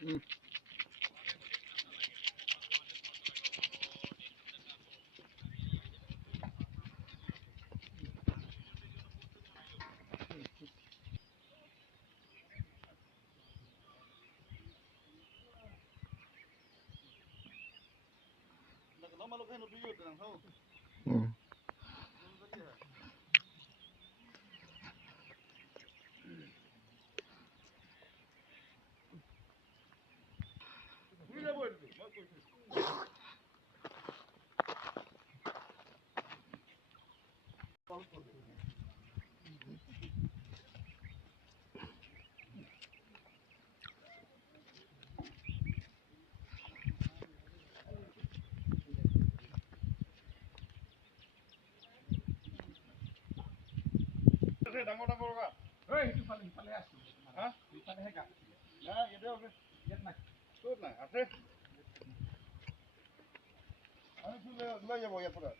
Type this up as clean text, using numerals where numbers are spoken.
উম, উম। ডাঙৰ ডাঙৰ গা সিফালে আছে হা সিফালেহে গা ইয়াত নাই ক'ত নাই আছে আমি লৈ যাব ইয়াৰ পৰা